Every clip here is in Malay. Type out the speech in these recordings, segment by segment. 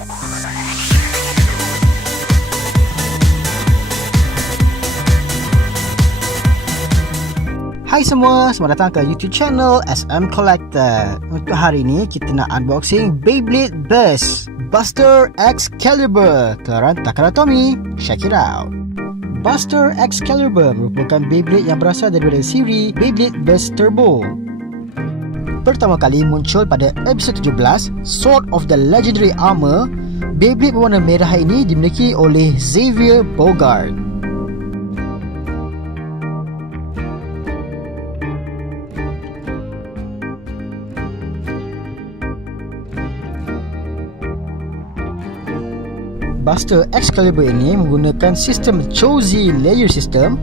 Hai semua, selamat datang ke YouTube channel SM Collector. Untuk hari ini kita nak unboxing Beyblade Burst Buster Excalibur keran Takara Tomy. Check it out. Buster Excalibur merupakan Beyblade yang berasal daripada siri Beyblade Burst Turbo. Pertama kali muncul pada episod 17, Sword of the Legendary Armor. Beyblade berwarna merah ini dimiliki oleh Xavier Bogart. Buster Excalibur ini menggunakan sistem Chozy Layer System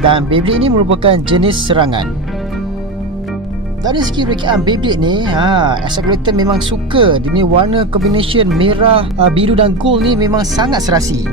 dan Beyblade ini merupakan jenis serangan. Dari segi rekaan Beyblade ni, SM Collector memang suka. Dia ni warna combination merah, biru dan gold ni memang sangat serasi.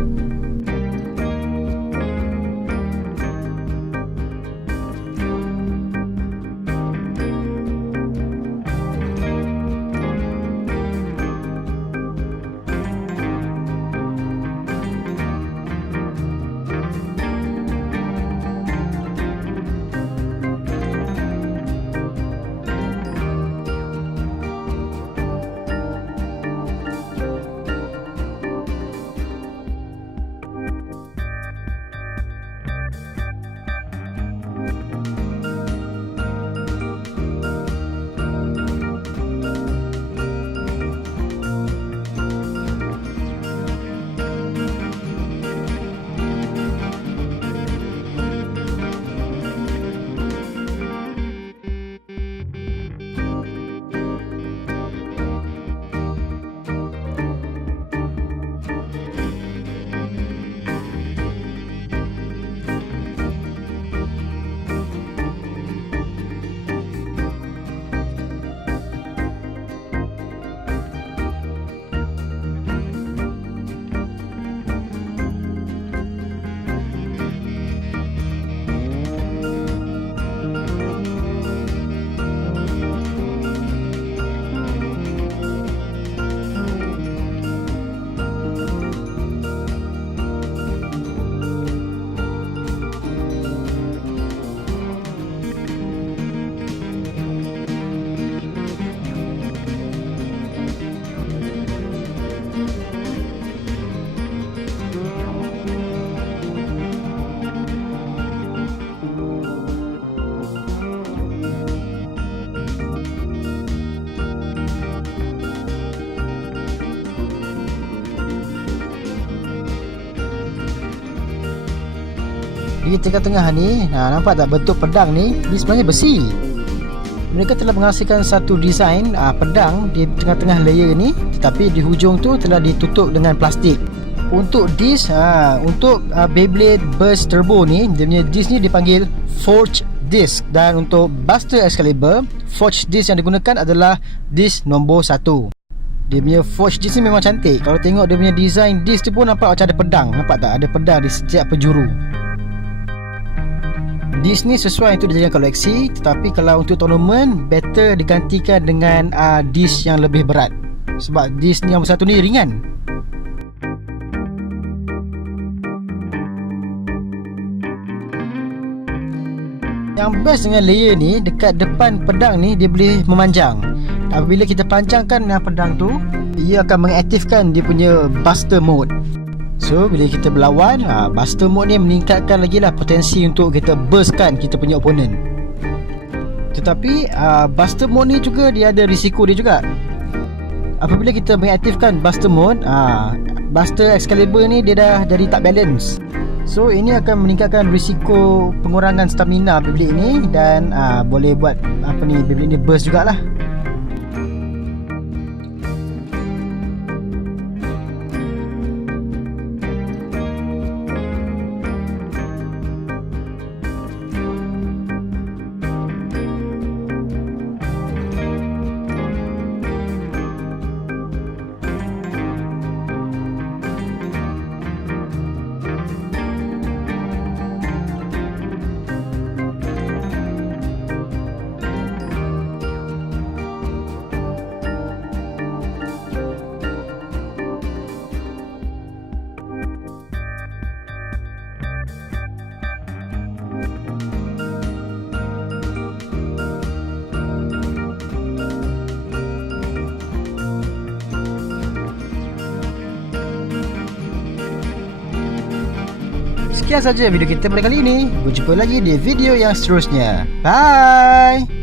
Di tengah-tengah ni, nampak tak bentuk pedang ni? Dia sebenarnya besi. Mereka telah menghasilkan satu desain pedang di tengah-tengah layer ni, tetapi di hujung tu telah ditutup dengan plastik. Untuk disc, untuk Beyblade Burst Turbo ni, dia punya disc ni dipanggil Forge Disc. Dan untuk Buster Excalibur, Forge Disc yang digunakan adalah disc nombor 1. Dia punya Forge Disc ni memang cantik. Kalau tengok dia punya design disc tu pun nampak macam ada pedang. Nampak tak? Ada pedang di setiap penjuru. Disc ni sesuai untuk dijadikan koleksi, tetapi kalau untuk tournament better digantikan dengan disc yang lebih berat. Sebab disc ni yang satu ni ringan. Yang best dengan layer ni, dekat depan pedang ni dia boleh memanjang. Apabila kita panjangkan pedang tu, ia akan mengaktifkan dia punya Buster Mode. So bila kita berlawan, Buster Mode ni meningkatkan lagi lah potensi untuk kita burstkan kita punya opponent. Tetapi Buster Mode ni juga dia ada risiko dia juga. Apabila kita mengaktifkan Buster Mode, Buster Excalibur ni dia dah jadi tak balance. So ini akan meningkatkan risiko pengurangan stamina Beyblade ni. Dan boleh buat Beyblade ni burst jugalah. Sekian saja video kita pada kali ini. Berjumpa lagi di video yang seterusnya. Bye.